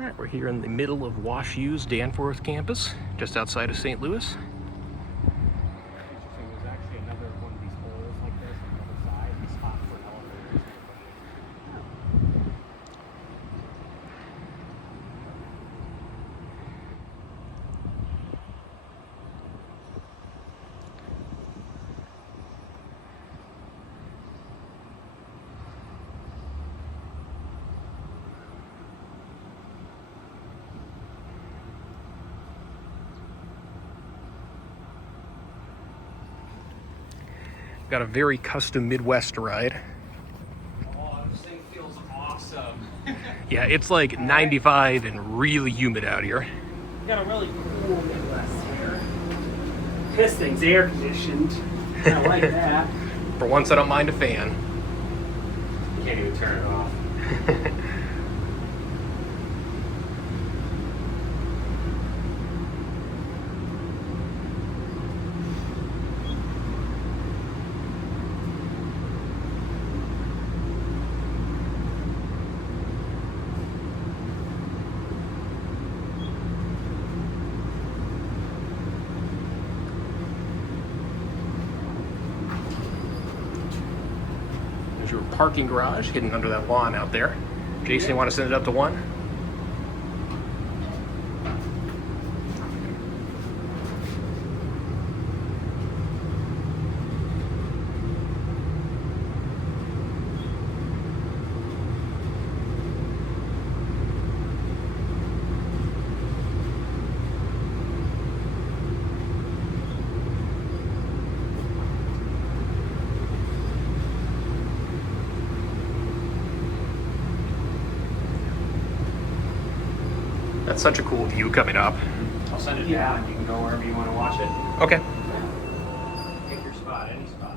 Alright, we're here in the middle of WashU's Danforth campus, just outside of St. Louis. Interesting, there's actually another one of these holes like this on the other side, a spot for elevators. Got a very custom Midwest ride. Oh, this thing feels awesome. Yeah, it's like 95 and really humid out here. We got a really cool Midwest here. This thing's air conditioned. I like that. For once, I don't mind a fan. You can't even turn it off. There's your parking garage hidden under that lawn out there. Jason, you want to send it up to 1? That's such a cool view coming up. I'll send it down. You can go wherever you want to watch it. Okay. Pick your spot, any spot.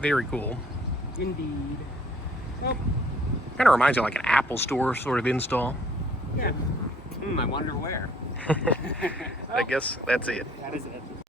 Very cool. Indeed. Oh, Kind of reminds you of like an Apple Store sort of install. yeah. I wonder where. I guess that's it. That is it.